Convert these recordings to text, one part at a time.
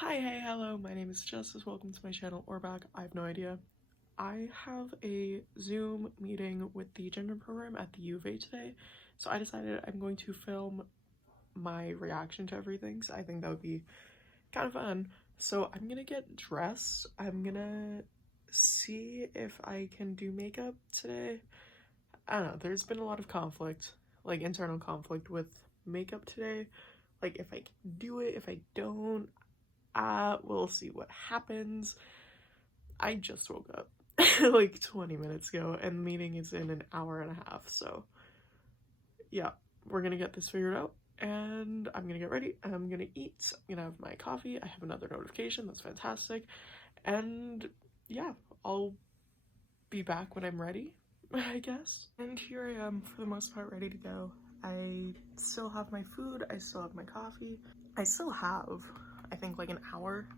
Hi, hey, hello, my name is Justice, welcome to my channel, or back, I have no idea. I have a Zoom meeting with the gender program at the U of A today, so I decided I'm going to film my reaction to everything, so I think that would be kind of fun. So I'm gonna get dressed, I'm gonna see if I can do makeup today. I don't know, there's been a lot of conflict, like internal conflict with makeup today, like if I can do it, if I don't. We'll see what happens. I just woke up like 20 minutes ago and the meeting is in an hour and a half, so yeah, we're gonna get this figured out and I'm gonna get ready, I'm gonna eat, I'm gonna have my coffee, I have another notification, that's fantastic, and yeah, I'll be back when I'm ready, I guess. And here I am, for the most part, ready to go. I still have my food, I still have my coffee, I still have, I think, like an hour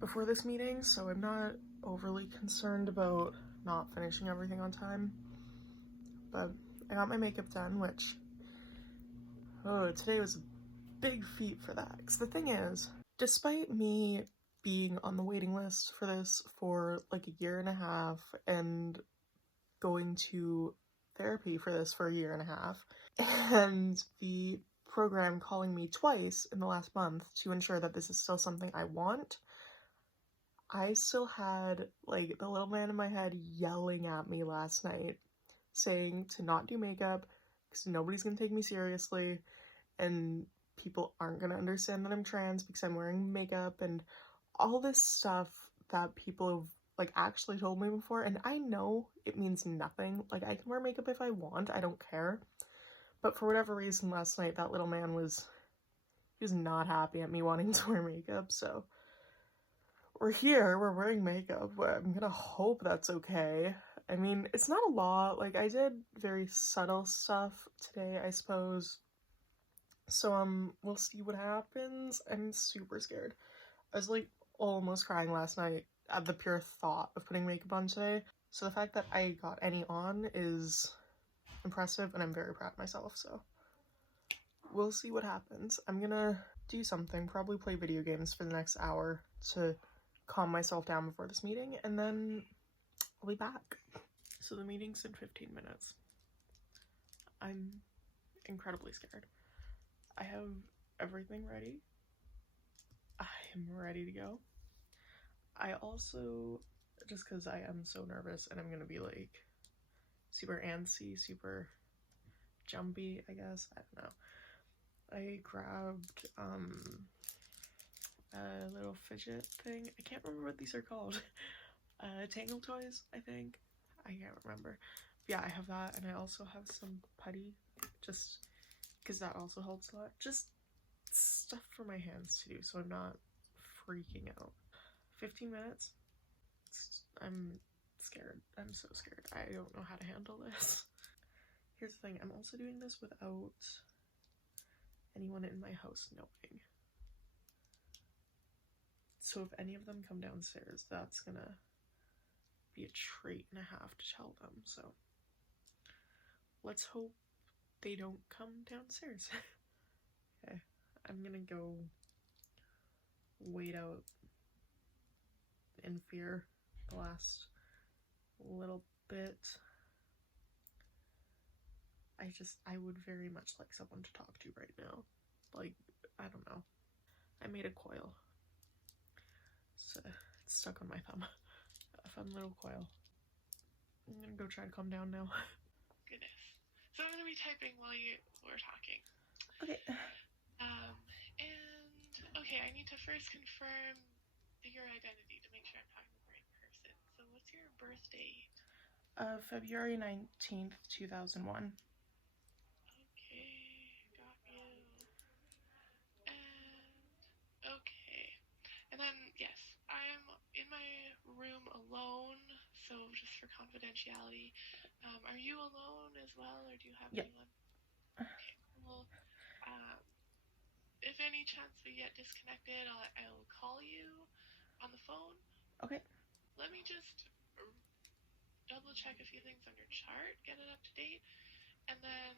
before this meeting, so I'm not overly concerned about not finishing everything on time. But I got my makeup done, which, oh, today was a big feat for that. Because the thing is, despite me being on the waiting list for this for like a year and a half and going to therapy for this for a year and a half, and the program calling me twice in the last month to ensure that this is still something I want, I still had like the little man in my head yelling at me last night saying to not do makeup because nobody's gonna take me seriously and people aren't gonna understand that I'm trans because I'm wearing makeup and all this stuff that people have like actually told me before, and I know it means nothing. Like, I can wear makeup if I want, I don't care. But for whatever reason last night that little man was not happy at me wanting to wear makeup, so we're here, we're wearing makeup. I'm gonna hope that's okay. I mean, it's not a lot. Like, I did very subtle stuff today, I suppose. So, we'll see what happens. I'm super scared. I was, like, almost crying last night at the pure thought of putting makeup on today. So the fact that I got any on is impressive, and I'm very proud of myself, so we'll see what happens. I'm gonna do something, probably play video games for the next hour to calm myself down before this meeting, and then I'll be back. So the meeting's in 15 minutes. I'm incredibly scared. I have everything ready. I am ready to go. I also, just because I am so nervous and I'm gonna be like super antsy, super jumpy, I guess, I don't know. I grabbed a little fidget thing. I can't remember what these are called. Tangle toys, I think. I can't remember. But yeah, I have that, and I also have some putty, just because that also helps a lot. Just stuff for my hands to do, so I'm not freaking out. 15 minutes. I'm scared. I'm so scared. I don't know how to handle this. Here's the thing, I'm also doing this without anyone in my house knowing. So if any of them come downstairs, that's gonna be a treat and a half to tell them, so let's hope they don't come downstairs. Okay, I'm gonna go wait out in fear the last little bit. I would very much like someone to talk to right now. Like, I don't know. I made a coil. So it's stuck on my thumb. A fun little coil. I'm gonna go try to calm down now. Goodness. So I'm gonna be typing while we're talking. Okay. And okay, I need to first confirm your identity to make sure I'm talking to the right person. So what's your birth date? February 19th, 2001. Okay, got you. And okay. And then yes, I'm in my room alone, so just for confidentiality. Are you alone as well, or do you have anyone? Okay, cool. If any chance we get disconnected, I'll call you on the phone. Okay. Let me just double check a few things on your chart, get it up to date, and then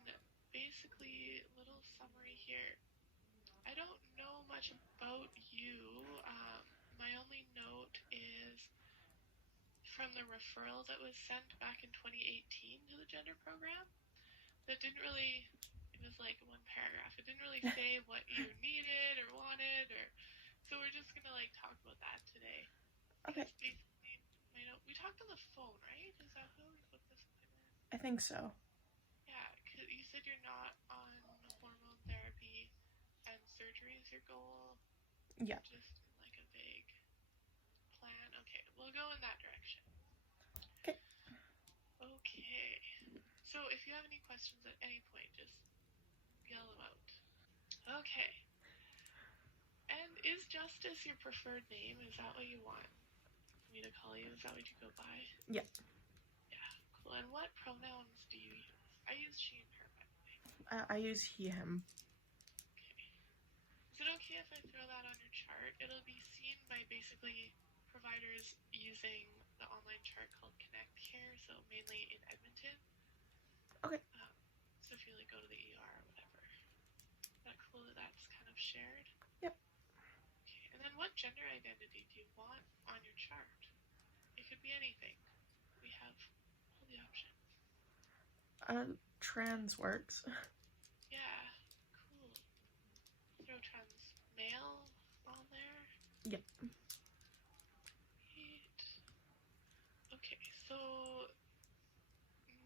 basically little summary here. I don't know much about you. a referral that was sent back in 2018 to the gender program that didn't really, it was like one paragraph. It didn't really say what you needed or wanted, or so we're just gonna like talk about that today. Okay. Basically, we talked on the phone, right? Is that how we booked this appointment? I think so. Yeah, because you said you're not on hormone therapy and surgery is your goal. Yeah. Just in like a vague plan. Okay, we'll go in that direction. Okay. Okay. So if you have any questions at any point, just yell them out. Okay. And is Justice your preferred name? Is that what you want me to call you? Is that what you go by? Yeah. Yeah, cool. And what pronouns do you use? I use she and her, by the way. I use he, him. Okay. Is it okay if I throw that on your chart? It'll be seen by basically providers using the online chart called Connect Care, so mainly in Edmonton. Okay. So if you like go to the ER or whatever. Is that cool that that's kind of shared? Yep. Okay. And then what gender identity do you want on your chart? It could be anything. We have all the options. Trans works. Yeah, cool. Throw trans male on there. Yep. Great. Okay, so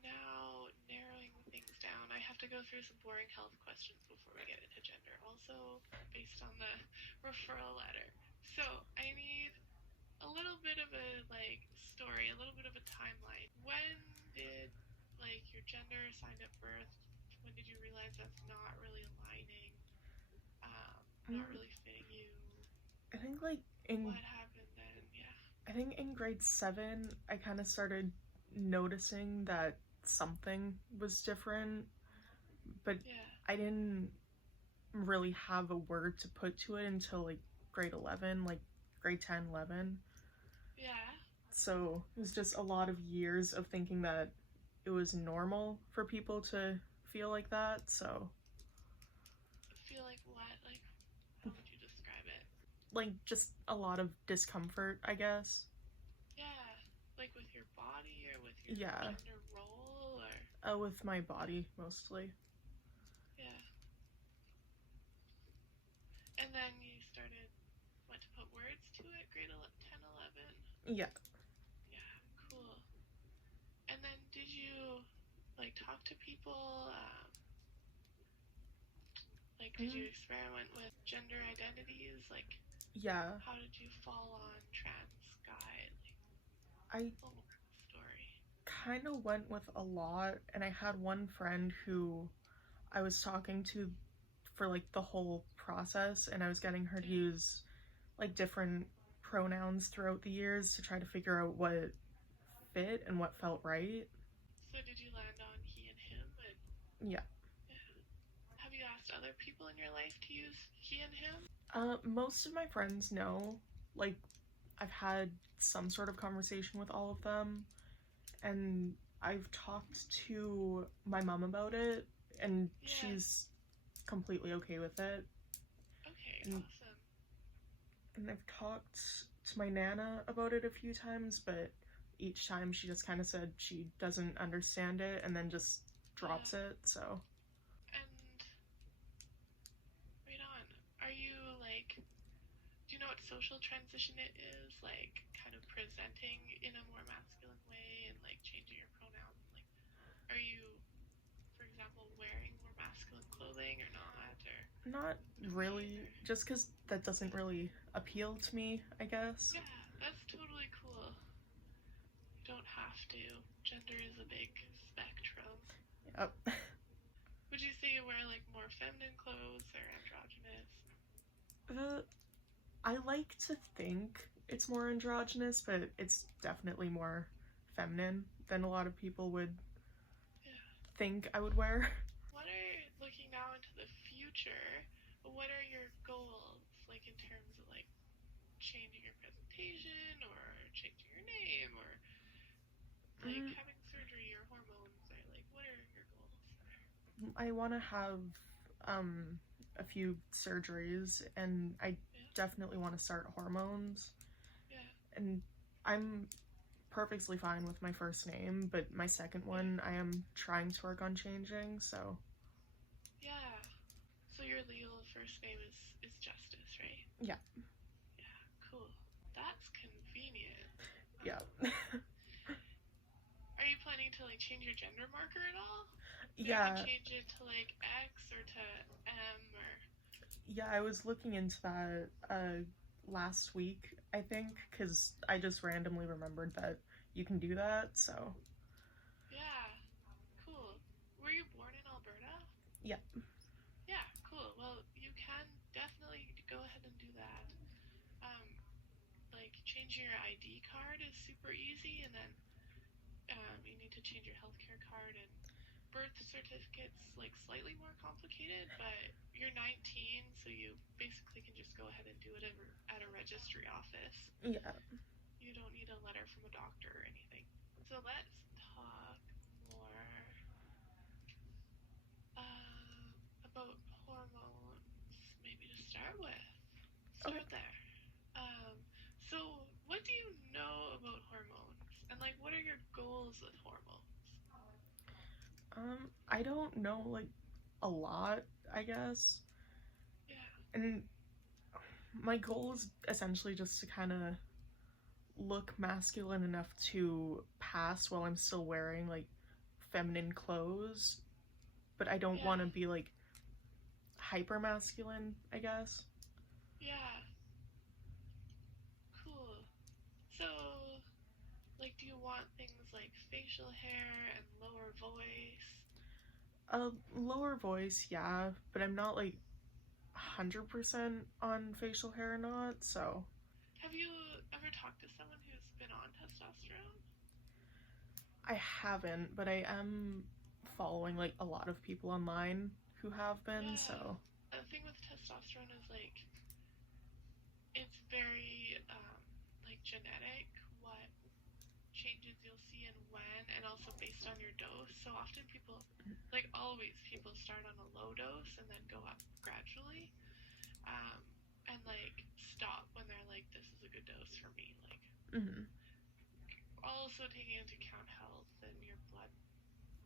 now narrowing things down, I have to go through some boring health questions before we get into gender, also based on the referral letter. So I need a little bit of a story, a little bit of a timeline. When did your gender assigned at birth? When did you realize that's not really aligning? Not really fitting you? I think what happened then? Yeah. I think in grade 7 I kind of started noticing that something was different, but yeah. I didn't really have a word to put to it until grade 11, grade 10, 11. Yeah. So it was just a lot of years of thinking that it was normal for people to feel like that, so... Feel like what? How would you describe it? Just a lot of discomfort, I guess. Yeah. With your body or with your gender role or... with my body, mostly. Yeah. And then you started, to put words to it? Grade 10, 11? Yeah. Yeah, cool. And then did you, talk to people? Did you experiment with gender identities? Yeah. How did you fall on trans guy? I story. kind of went with a lot, and I had one friend who I was talking to for the whole process, and I was getting her to use different pronouns throughout the years to try to figure out what fit and what felt right. So did you land on he and him? Yeah. Have you asked other people in your life to use he and him? Most of my friends know. I've had some sort of conversation with all of them, and I've talked to my mom about it, and she's completely okay with it. Okay, awesome. And I've talked to my Nana about it a few times, but each time she just kind of said she doesn't understand it and then just drops it, so... Right on. Are you, do you know what social transition it is? Kind of presenting in a more masculine way and, changing your pronouns? Are you, for example, wearing more masculine clothing or not? Or not really, just because that doesn't really appeal to me, I guess. Yeah, that's totally cool. You don't have to. Gender is a big spectrum. Yep. Would you say you wear, more feminine clothes or androgynous? I like to think it's more androgynous, but it's definitely more feminine than a lot of people would think I would wear. Looking now into the future, what are your goals, in terms of, changing your presentation, or changing your name, or, having surgery, or hormones, or, what are your goals? I want to have, a few surgeries, and I definitely want to start hormones. Yeah. And I'm perfectly fine with my first name, but my second one I am trying to work on changing, so. Yeah. So your legal first name is Justice, right? Yeah. Yeah, cool. That's convenient. Yeah. Are you planning to like change your gender marker at all? You Yeah. can change it to like X or to M or. Yeah, I was looking into that last week, I think, because I just randomly remembered that you can do that, so. Yeah, cool. Were you born in Alberta? Yeah. Yeah, cool. Well, you can definitely go ahead and do that. Um, like changing your ID card is super easy, and then you need to change your healthcare card, and birth certificate's like slightly more complicated, but you're 19, so you basically can just go ahead and do it at a registry office. Yeah. You don't need a letter from a doctor or anything. So let's talk more about hormones, maybe to start with. Okay. Start there. So what do you know about hormones? And like, what are your goals with hormones? I don't know, like, a lot, I guess. Yeah. And my goal is essentially just to kind of look masculine enough to pass while I'm still wearing, like, feminine clothes, but I don't want to be, like, hyper masculine, I guess. Yeah. Cool. So, like, do you want things like facial hair and lower voice? Lower voice, yeah, but I'm not, like, 100% on facial hair or not, so. Have you ever talked to someone who's been on testosterone? I haven't, but I am following, like, a lot of people online who have been, so. The thing with testosterone is, like, it's very, like, genetic, what changes you'll see and when, and also based on your dose. So often people, like always, people start on a low dose and then go up gradually, and like stop when they're like, this is a good dose for me. Like, also taking into account health and your blood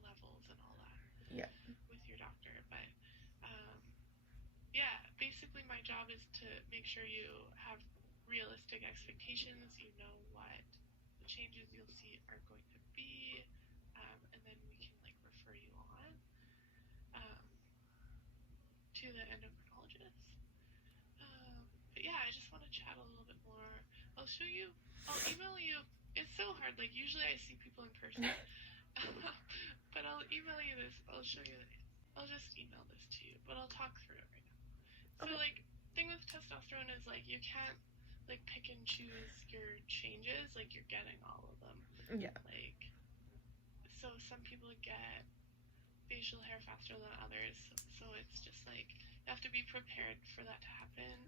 levels and all that. Yeah. With your doctor, but yeah, basically my job is to make sure you have realistic expectations. You know what the changes you'll see are going to be, and then we can like refer you on to the endocrinologist. But yeah, I just want to chat a little bit more. I'll email you. It's so hard. Like usually I see people in person, but I'll email you this. I'll show you. I'll just email this to you, but I'll talk through it right now. So like, thing with testosterone is like you can't like pick and choose your changes. Like you're getting all of them. Yeah. Like, so some people get facial hair faster than others. So it's just like you have to be prepared for that to happen.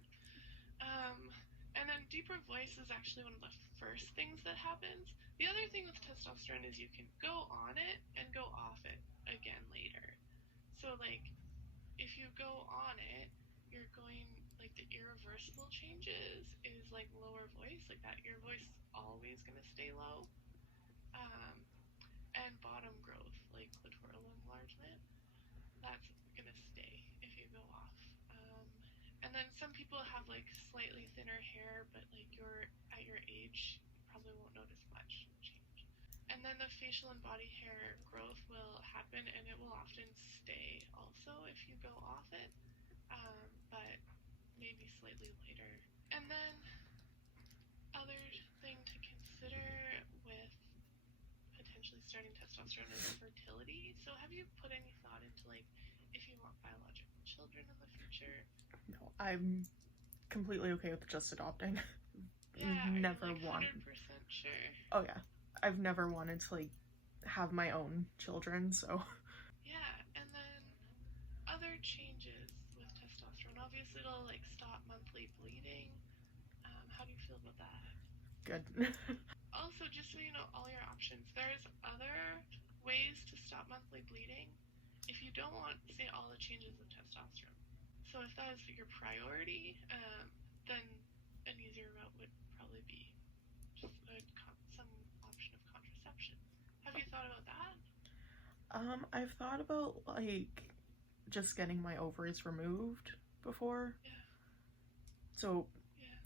And then deeper voice is actually one of the first things that happens. The other thing with testosterone is you can go on it and go off it again later. So like if you go on it, you're going like the irreversible changes is like lower voice, like that your voice is always gonna stay low. And bottom growth, like clitoral enlargement, that's gonna stay if you go off. And then some people have like slightly thinner hair, but like you're at your age, you probably won't notice much change. And then the facial and body hair growth will happen, and it will often stay also if you go off it, but maybe slightly later. And then other thing to consider with potentially starting testosterone is fertility. So have you put any thought into like if you want biological children in the future? No, I'm completely okay with just adopting. Yeah, never are you, like, wanted. 100% sure? Oh yeah, I've never wanted to like have my own children, so. Yeah, and then other changes with testosterone. Obviously, it'll like stop monthly bleeding. How do you feel about that? Good. Also, just so you know all your options, there's other ways to stop monthly bleeding if you don't want, say, all the changes of testosterone. So if that is your priority, then an easier route would probably be just some option of thought about that? I've thought about, like, just getting my ovaries removed before. Yeah. So, Yeah.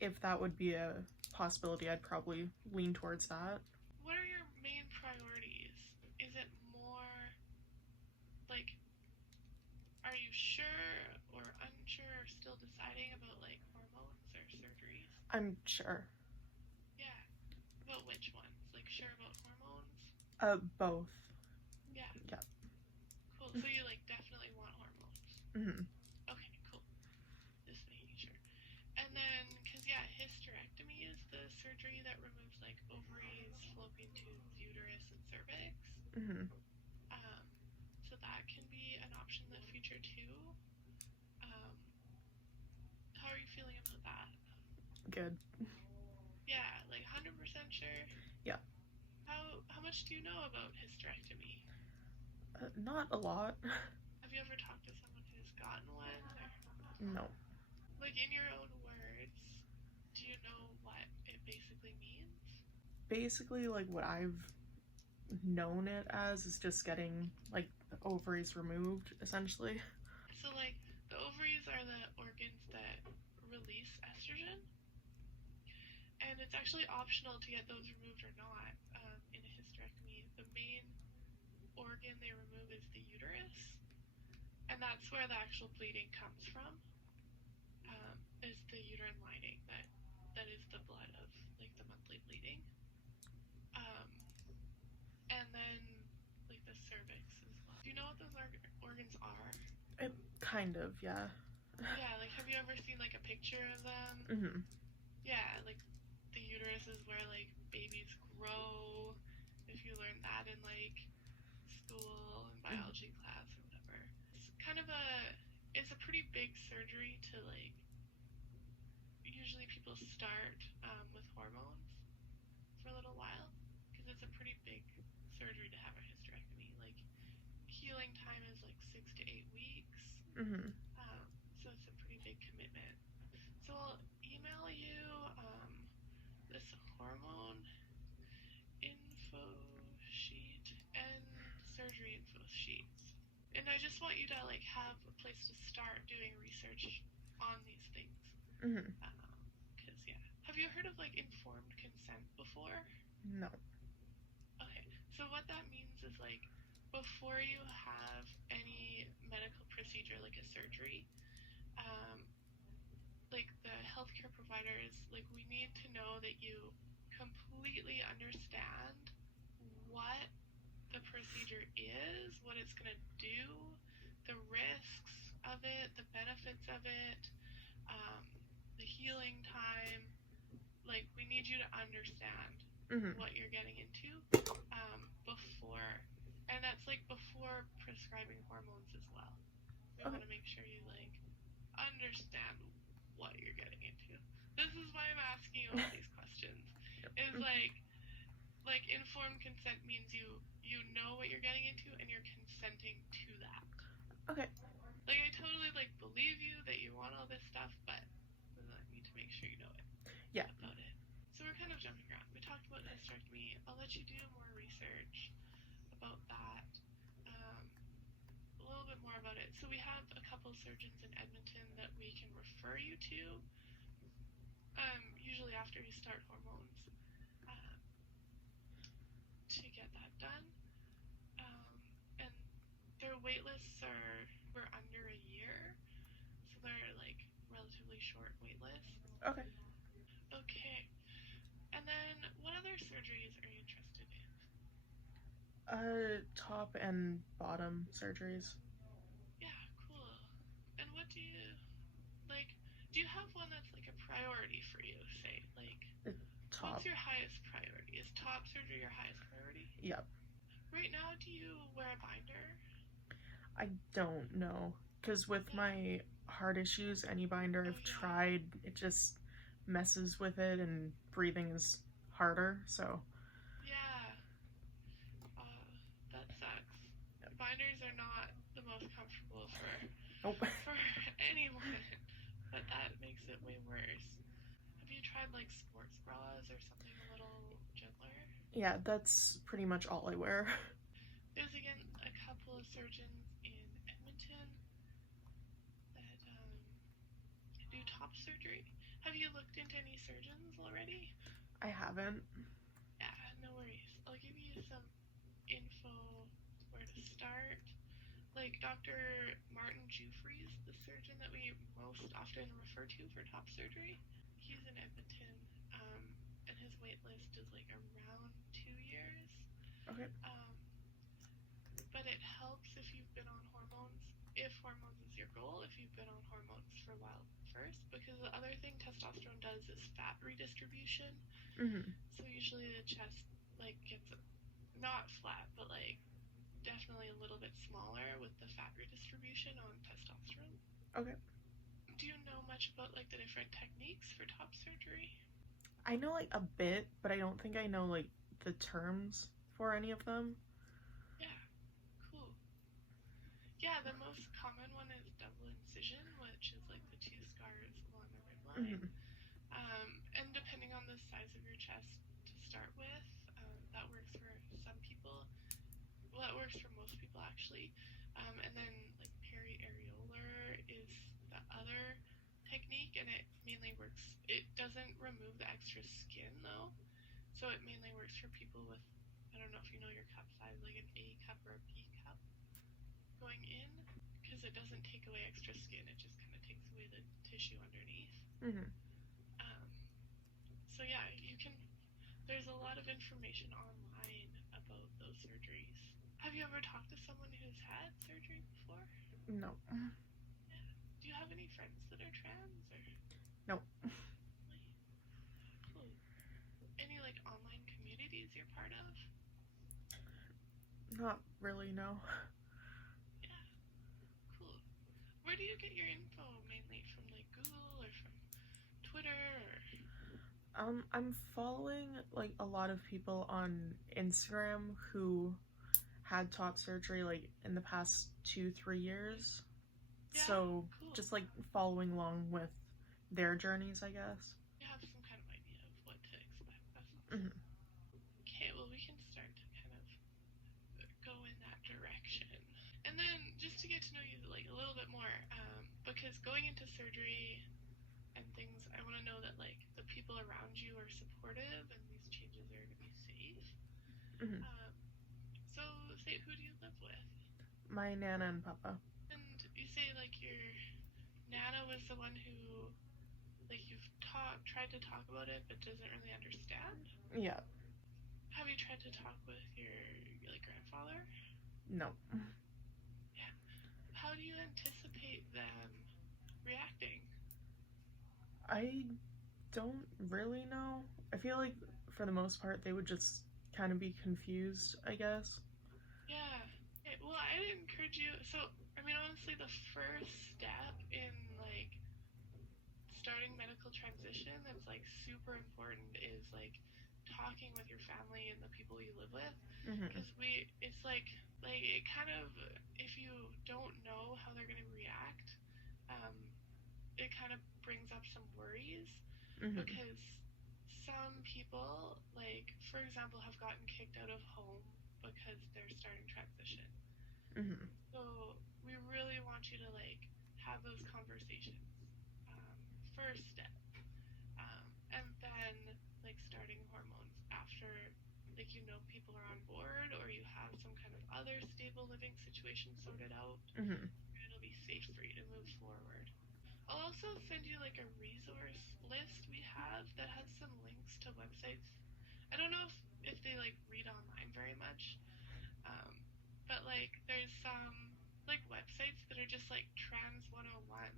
if that would be a possibility, I'd probably lean towards that. What are your main priorities? Is it more, like, are you sure or unsure or still deciding about, like, hormones or surgeries? I'm sure. Yeah. About which ones? Like, sure about hormones? Both. Yeah. Yeah. Cool. So you, like, definitely want hormones? Mm-hmm. Okay, cool. Just making sure. And then, because, yeah, hysterectomy is the surgery that removes, like, ovaries, fallopian tubes, uterus, and cervix. Mm-hmm. So that can be an option in the future, too. How are you feeling about that? Good. Yeah, like 100% sure? Yeah. How much do you know about hysterectomy? Not a lot. Have you ever talked to someone who's gotten one? Or, No. like, in your own words, do you know what it basically means? Basically, like, what I've known it as is just getting, like, the ovaries removed, essentially. So, like, the ovaries are the organs that release estrogen, and it's actually optional to get those removed or not in a hysterectomy. The main organ they remove is the uterus, and that's where the actual bleeding comes from. Is the uterine lining that is the blood of, like, the monthly bleeding. And then, like, the cervix as well. Do you know what those organs are? Kind of, yeah. Yeah, like, have you ever seen, like, a picture of them? Mm-hmm. Yeah, like, the uterus is where, like, babies grow, if you learned that in, like, school and biology class or whatever. It's a pretty big surgery to, like, usually people start with hormones for a little while, because it's a pretty big surgery to have a hysterectomy. Like, healing time is like 6 to 8 weeks. Mm-hmm. So it's a pretty big commitment. So I'll email you this hormone info sheet and surgery info sheets. And I just want you to, like, have a place to start doing research on these things. Mm-hmm. Because, yeah. Have you heard of, like, informed consent before? No. Okay. So what that means is, like, before you have any medical procedure, like a surgery, like, the healthcare providers, like, we need to know that you completely understand what the procedure is, what it's going to do, the risks of it, the benefits of it, the healing time. Like, we need you to understand what you're getting into before, and that's, like, before prescribing hormones as well. We want to make sure you, like, understand what you're getting into. This is why I'm asking you all these questions. Is like informed consent means you know what you're getting into and you're consenting to that. Okay. Like, I totally, like, believe you that you want all this stuff, but I need to make sure you know it. Yeah. About it. So we're kind of jumping around. We talked about hysterectomy. I'll let you do more research about that. A little bit more about it. So we have a couple surgeons in Edmonton that we can refer you to, usually after you start hormones, to get that done. And their wait lists were under a year, so they're, like, relatively short wait lists. Okay. Okay. And then, what other surgeries are you interested in? Top and bottom surgeries. Yeah, cool. And what do you, like, do you have one that's, like, a priority for you, say? Like, Top. what's your highest priority? Is top surgery your highest priority? Yep. Right now, do you wear a binder? I don't know. Because with my heart issues, any binder I've tried, it just messes with it and breathing is harder, so. Yeah. That sucks. Binders are not the most comfortable for anyone, but that makes it way worse. Have you tried like sports bras or something a little gentler? Yeah, that's pretty much all I wear. There's again a couple of surgeons in Edmonton that do top surgery. Have you looked into any surgeons already? I haven't. Yeah, no worries. I'll give you some info where to start. Like Dr. Martin Jufries, the surgeon that we most often refer to for top surgery, he's in Edmonton, and his wait list is like around 2 years. Okay. But it helps if you've been on hormones, if hormones is your goal, if you've been on hormones for a while first, because the other thing testosterone does is fat redistribution. Mm-hmm. So usually the chest like gets not flat, but like definitely a little bit smaller with the fat redistribution on testosterone. Okay. Do you know much about like the different techniques for top surgery? I know like a bit, but I don't think I know like the terms for any of them. Yeah, cool. Yeah, the most common one is double incision, which is like the two scars along the rib line. Mm-hmm. And depending on the size of your chest to start with, that works for some people. Well, that works for most people actually. And then like periareolar is the other technique, and it mainly works. It doesn't remove the extra skin though, so it mainly works for people with, I don't know if you know your cup size, like an A cup or a B cup going in, because it doesn't take away extra skin. It just kind of takes away the tissue underneath. Mm-hmm. So yeah, you can. There's a lot of information online about those surgeries. Have you ever talked to someone who's had surgery before? No. Yeah. Do you have any friends that are trans or? No. Cool. Any like online communities you're part of? Not really, no. Yeah. Cool. Where do you get your info mainly from, like Google or from Twitter or? I'm following like a lot of people on Instagram who had top surgery like in the past 2-3 years. Yeah, so cool. just like following along with their journeys, I guess. You have some kind of idea of what to expect. That's Mm-hmm. okay. Well, we can start to kind of go in that direction, and then just to get to know you like a little bit more, because going into surgery and things, I want to know that like the people around you are supportive and these changes are going to be safe. Mm-hmm. So say, who do you live with? My Nana and Papa. And you say like your Nana was the one who like you've tried to talk about it but doesn't really understand? Yeah. Have you tried to talk with your like grandfather? No. Yeah. How do you anticipate them reacting? I don't really know. I feel like for the most part they would just kind of be confused, I guess. Yeah. Okay, well, I'd encourage you. So, I mean, honestly, the first step in like starting medical transition that's like super important is like talking with your family and the people you live with, Mm-hmm. because it's like it kind of, if you don't know how they're going to react, it kind of brings up some worries. Mm-hmm. Because some people, like for example, have gotten kicked out of home because they're starting transition. Mm-hmm. So we really want you to like have those conversations first step, and then like starting hormones after, like people are on board or you have some kind of other stable living situation sorted out. Mm-hmm. It'll be safe for you to move forward. I'll also send you like a resource list we have that has some links to websites. I don't know if they like read online very much, but like there's some like websites that are just like Trans 101,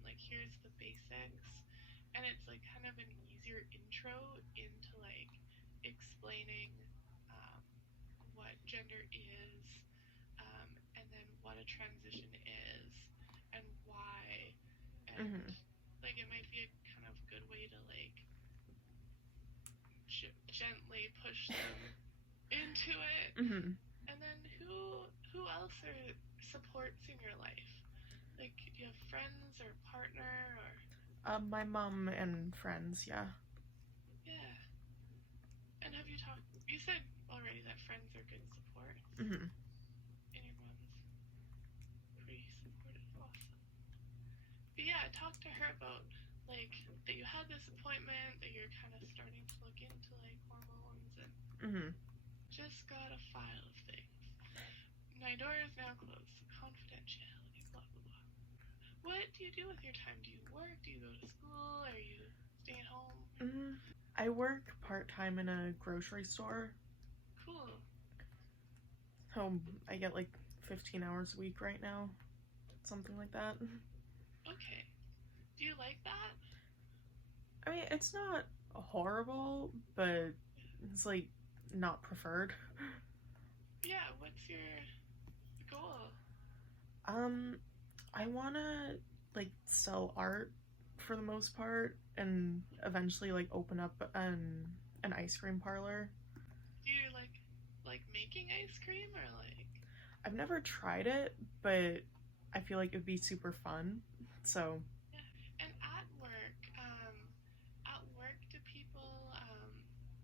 like here's the basics, and it's like kind of an easier intro into like explaining what gender is, and then what a transition is and why, and Mm-hmm. like it might be a kind of good way to like gently push them into it. Mm-hmm. And then who else are supports in your life? Like, do you have friends or partner or? My mom and friends, yeah. said already that friends are good support. Mm-hmm. And your mom's pretty supportive, awesome. But yeah, talk to her about, like, that you had this appointment, that you're kind of starting to look into, like, hormones, and Mm-hmm. just got a file of things. My door is now closed. Confidentiality, blah, blah, blah. What do you do with your time? Do you work? Do you go to school? Are you staying home? I work part-time in a grocery store. Cool. So I get like 15 hours a week right now. Something like that. Okay. Do you like that? I mean, it's not horrible, but it's like not preferred. Yeah, what's your goal? I wanna like sell art for the most part and eventually like open up an ice cream parlor. Do you like making ice cream, or like? I've never tried it, but I feel like it'd be super fun. So Yeah. And at work, do people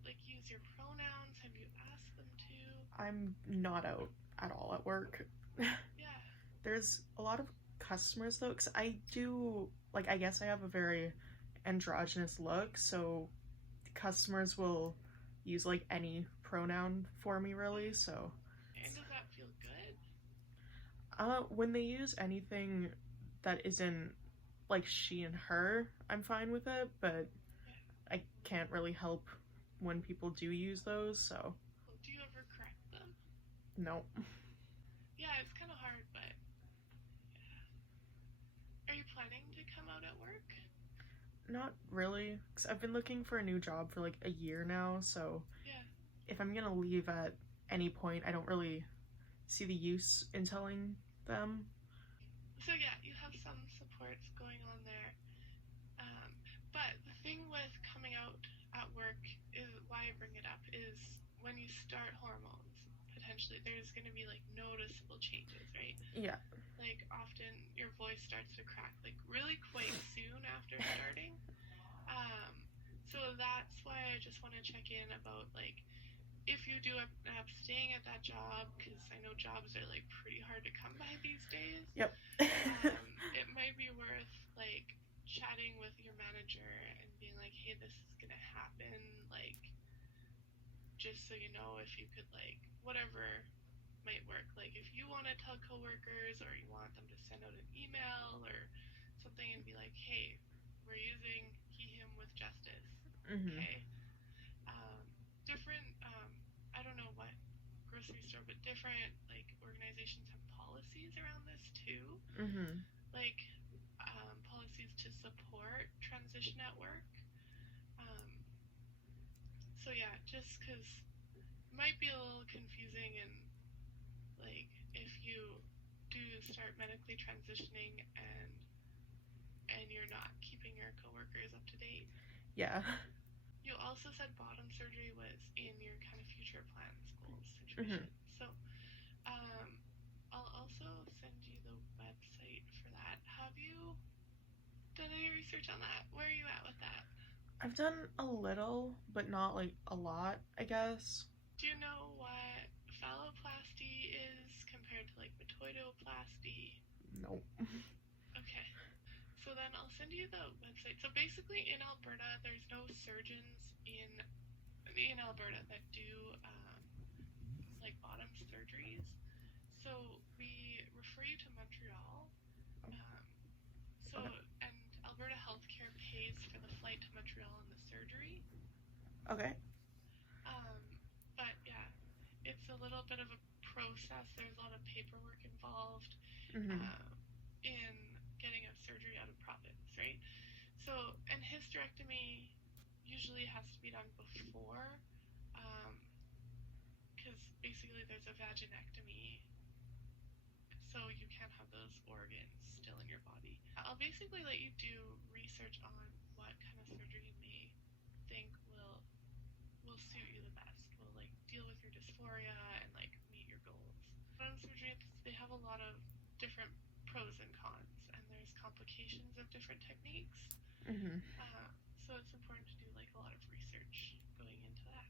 like use your pronouns? Have you asked them to? I'm not out at all at work. Yeah. There's a lot of customers though, because I do like I guess I have a very androgynous look, so customers will use like any pronoun for me really. So And does that feel good? when they use anything that isn't like she and her, I'm fine with it, but Yeah. I can't really help when people do use those, so Well, do you ever correct them? no. Yeah, it's kind of hard, but yeah. Are you planning to come out at work? Not really, because I've been looking for a new job for like a year now, so Yeah. if I'm gonna leave at any point, I don't really see the use in telling them. So yeah, you have some supports going on there. But the thing with coming out at work is why I bring it up is when you start hormones, potentially there's going to be like noticeable changes, right? Yeah. Like often your voice starts to crack like really quite soon after starting. So that's why I just want to check in about like if you do end up staying at that job, because I know jobs are like pretty hard to come by these days. Yep. It might be worth like chatting with your manager and being like, hey, this is gonna happen, like just so you know if you could like whatever might work. Like if you want to tell coworkers or you want them to send out an email or something and be like, hey, we're using he him with justice. Mm-hmm. Okay. Different I don't know what grocery store, but different like organizations have policies around this too. Mm-hmm. Like policies to support transition at work. So yeah, just because it might be a little confusing, and like if you do start medically transitioning and you're not keeping your coworkers up to date. Yeah. You also said bottom surgery was in your kind of future plans, goals, situation. Mm-hmm. So I'll also send you the website for that. Have you done any research on that? Where are you at with that? I've done a little, but not like a lot, I guess. Do you know what phalloplasty is compared to like metoidoplasty? Nope. Okay. So then I'll send you the website. So basically in Alberta, there's no surgeons in Alberta that do like bottom surgeries. So we refer you to Montreal. Okay. And Alberta Healthcare pays for the flight to Montreal and the surgery. Okay. But yeah, it's a little bit of a process. There's a lot of paperwork involved Mm-hmm. in getting a surgery out of province, right? So, and hysterectomy usually has to be done before, because basically there's a vaginectomy, so you can't have those organs still in your body. I'll basically let you do research on what kind of surgery you may think will suit you the best, will like deal with your dysphoria and like meet your goals. Bottom surgery, they have a lot of different pros and cons, and there's complications of different techniques. Mm-hmm. So it's important to do like a lot of research going into that.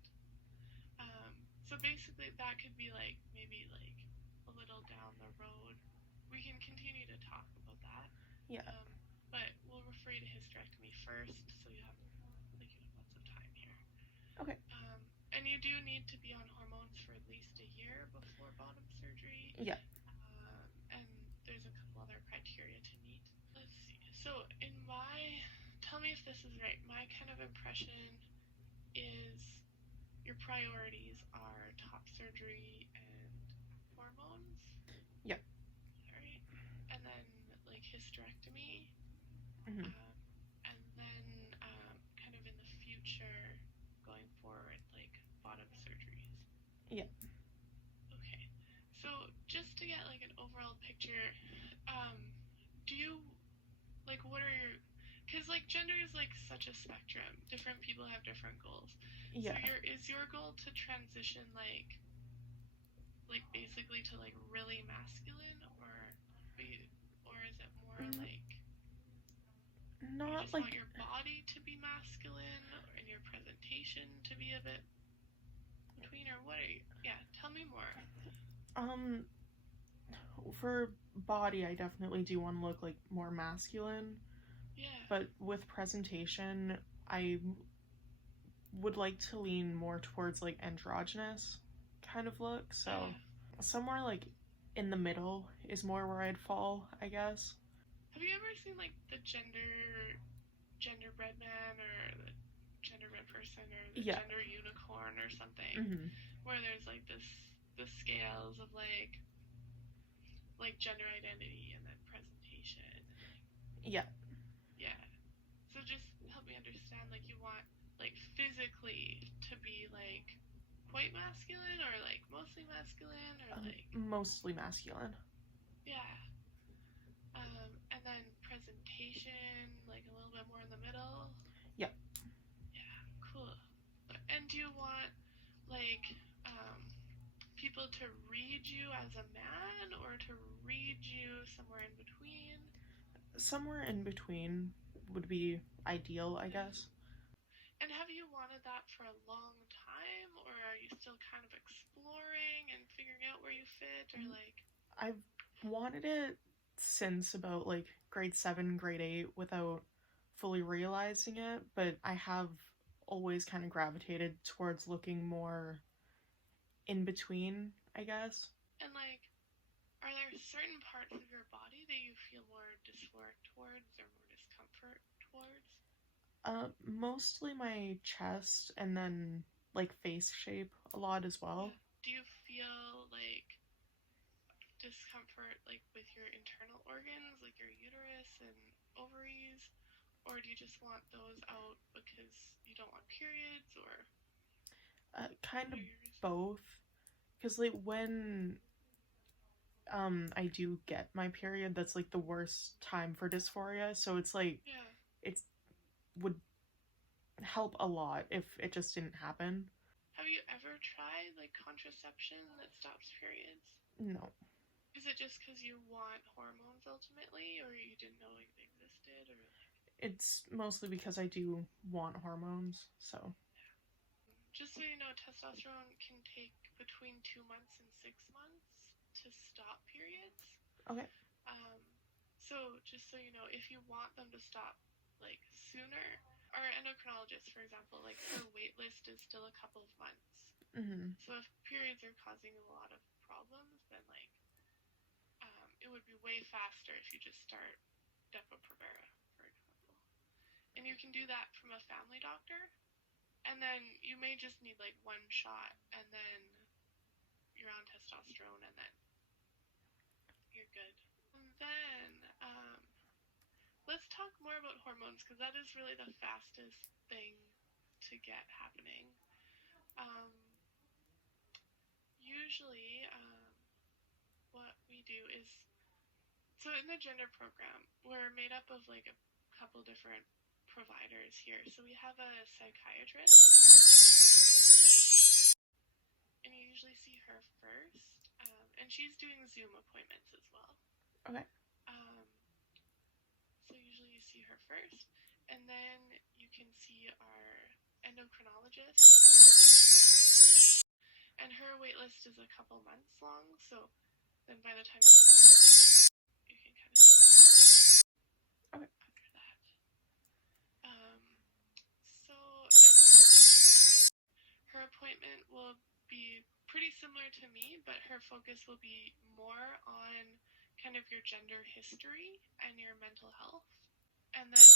So basically that could be like maybe like a little down the road. We can continue to talk about that. Yeah. But we'll refer you to hysterectomy first, so you have lots of time here. Okay. And you do need to be on hormones for at least a year before bottom surgery. Yeah. And there's a couple other criteria to meet. Let's see. So tell me if this is right. My kind of impression is your priorities are top surgery and hormones. Yeah. Right. And then like hysterectomy. Mm-hmm. And then kind of in the future, going forward, like bottom surgeries. Yeah. Okay. So just to get like an overall picture, do you like what are your? Because like gender is like such a spectrum. Different people have different goals. Yeah. So is your goal to transition like basically to like really masculine, or is it more like not you just like want your body to be masculine and your presentation to be a bit between, or what are you? Yeah, tell me more. For body, I definitely do want to look like more masculine. Yeah. But with presentation, I would like to lean more towards like androgynous kind of look. So somewhere like in the middle is more where I'd fall, I guess. Have you ever seen like the genderbread man or the genderbread person or the gender unicorn or something, mm-hmm. where there's like the scales of like gender identity and then presentation. Yeah. Yeah. So just help me understand, like you want like physically to be like quite masculine or like mostly masculine or like mostly masculine. Yeah. And then presentation, like a little bit more in the middle. Yeah. Yeah, cool. And do you want like people to read you as a man or to read you somewhere in between? Somewhere in between would be ideal, I guess. And have you wanted that for a long time, or are you still kind of exploring and figuring out where you fit, or like? I've wanted it since about like grade 7, grade 8 without fully realizing it, but I have always kind of gravitated towards looking more in between, I guess. And like, are there certain parts of your body that you feel more dysphoric towards or more discomfort towards? Mostly my chest and then like face shape a lot as well. Yeah. Do you feel like discomfort like with your internal organs, like your uterus and ovaries, or do you just want those out because you don't want periods, or kind of both, because like when I do get my period, that's like the worst time for dysphoria, so it's like it would help a lot if it just didn't happen. Have you ever tried like contraception that stops periods? No. Is it just because you want hormones ultimately, or you didn't know like they existed, or like? It's mostly because I do want hormones, so. Just so you know, testosterone can take between 2 months and 6 months to stop periods. Okay. So just so you know, if you want them to stop like sooner, our endocrinologist, for example, like her wait list is still a couple of months. Mm-hmm. So if periods are causing a lot of problems, then like it would be way faster if you just start Depo-Provera, for example. And you can do that from a family doctor. And then you may just need like one shot, and then you're on testosterone, and then you're good. And then let's talk more about hormones, because that is really the fastest thing to get happening. Usually, what we do is, so in the gender program, we're made up of like a couple different providers here. So we have a psychiatrist, and you usually see her first, and she's doing Zoom appointments as well. Okay. So usually you see her first, and then you can see our endocrinologist, and her wait list is a couple months long, so then by the time you can kind of Okay. after that. So and her appointment will be pretty similar to me, but her focus will be more on kind of your gender history and your mental health. And then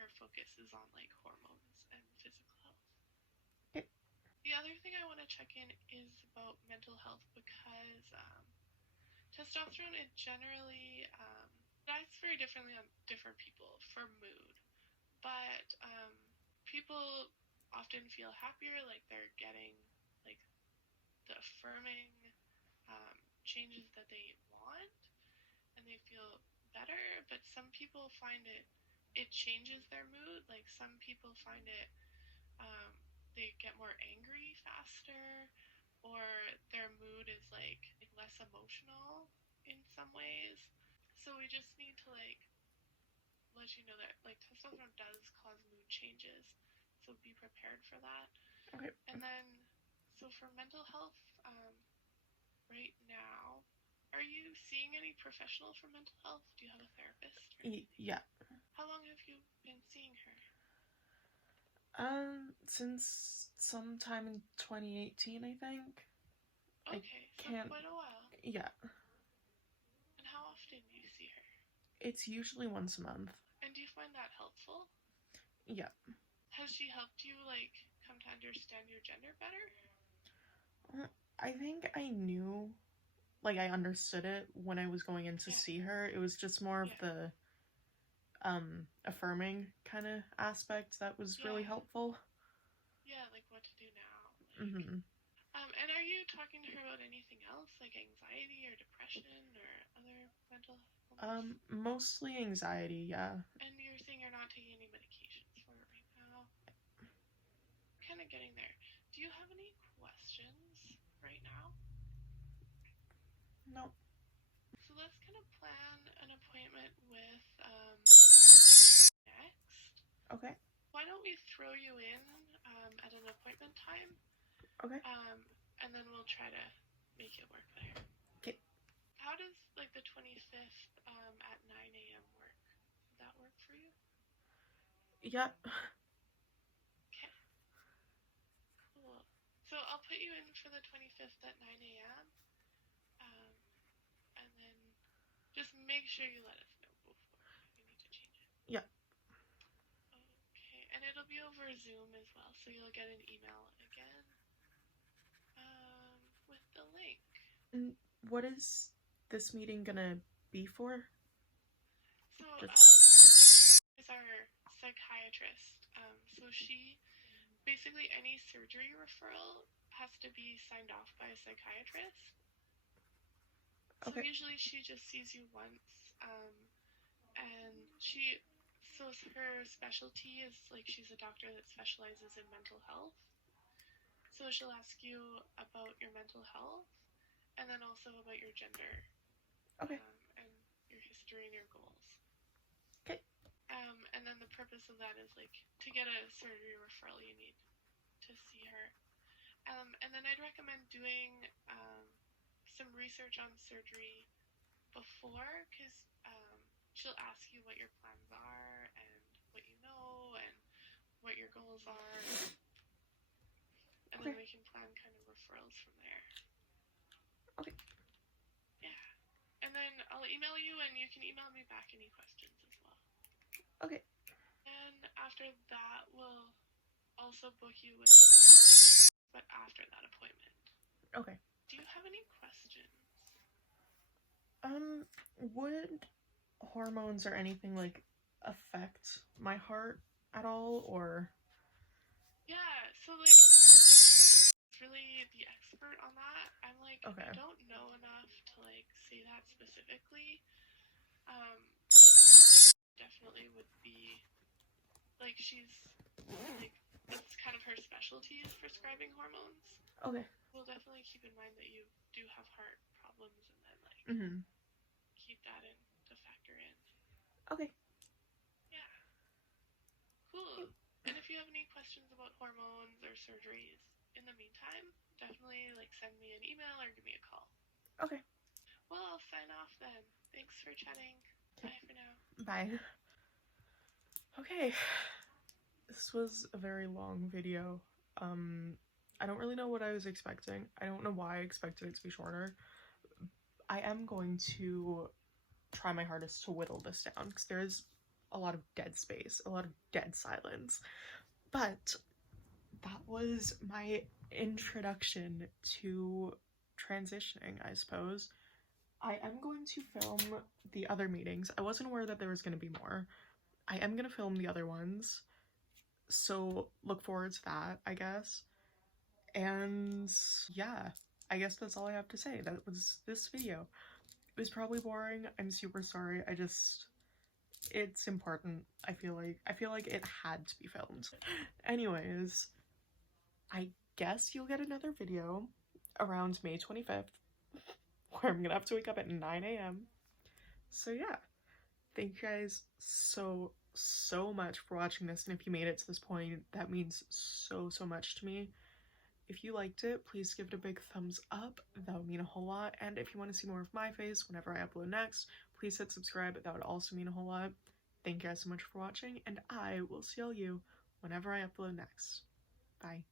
her focus is on like hormones and physical health. Okay. The other thing I want to check in is about mental health because testosterone, it generally acts very differently on different people for mood. But people often feel happier, like they're getting like the affirming changes that they want, and they feel better. But some people find it changes their mood. Like some people find it they get more angry faster, or their mood is like less emotional in some ways. So we just need to like let you know that like testosterone does cause mood changes, so be prepared for that. Okay. And then, so for mental health, right now, are you seeing any professional for mental health? Do you have a therapist? Yeah. How long have you been seeing her? Since sometime in 2018, I think. Okay, so quite a while. Yeah. And how often do you see her? It's usually once a month. And do you find that helpful? Yeah. Has she helped you like come to understand your gender better? I think I knew, like I understood it when I was going in to see her. It was just more of the affirming kind of aspect that was really helpful. Yeah, like what to do now. Mm-hmm. And are you talking to her about anything else, like anxiety or depression or other mental illness? Mostly anxiety, yeah. And you're saying you're not taking any medications for it right now? Kind of getting there. Do you have any questions right now? No. So let's kind of plan an appointment with next. Okay. Why don't we throw you in at an appointment time? Okay. And then we'll try to make it work there. Okay. How does like the 25th at 9 a.m. work? Would that work for you? Yep. Okay. Cool. So I'll put you in for the 25th at 9 a.m. And then just make sure you let us know before if you need to change it. Yeah. Okay. And it'll be over Zoom as well, so you'll get an email again with the link. And what is this meeting gonna be for? So is our psychiatrist. So she basically any surgery referral has to be signed off by a psychiatrist. So usually she just sees you once, and so her specialty is like she's a doctor that specializes in mental health. So she'll ask you about your mental health, and then also about your gender, and your history and your goals. Okay. And then the purpose of that is like to get a surgery referral, you need to see her. And then I'd recommend doing some research on surgery before, because she'll ask you what your plans are and what you know and what your goals are. And then we can plan kind of referrals from there. Okay. Yeah. And then I'll email you and you can email me back any questions as well. Okay. And after that, we'll also book you with but after that appointment. Okay. Do you have any questions? Would hormones or anything like affect my heart at all, or? Yeah, so like really the expert on that. I'm like I don't know enough to like say that specifically. But definitely would be like she's like that's kind of her specialty is prescribing hormones. Okay. We'll definitely keep in mind that you do have heart problems and then like keep that in to factor in. Okay. Yeah. Cool. And if you have any questions about hormones or surgeries in the the meantime, definitely like send me an email or give me a call. Okay. Well, I'll sign off then. Thanks for chatting. Okay. Bye for now. Bye. Okay. This was a very long video. I don't really know what I was expecting. I don't know why I expected it to be shorter. I am going to try my hardest to whittle this down because there's a lot of dead space, a lot of dead silence. But that was my introduction to transitioning, I suppose. I am going to film the other meetings. I wasn't aware that there was going to be more. I am going to film the other ones, so look forward to that, I guess. And yeah, I guess that's all I have to say. That was this video. It was probably boring. I'm super sorry. It's important. I feel like it had to be filmed. Anyways, I guess you'll get another video around May 25th where I'm gonna have to wake up at 9 a.m. So yeah, thank you guys so much for watching this, and if you made it to this point, that means so much to me. If you liked it, please give it a big thumbs up. That would mean a whole lot. And if you want to see more of my face whenever I upload next, please hit subscribe. That would also mean a whole lot. Thank you guys so much for watching, and I will see all you whenever I upload next. Bye.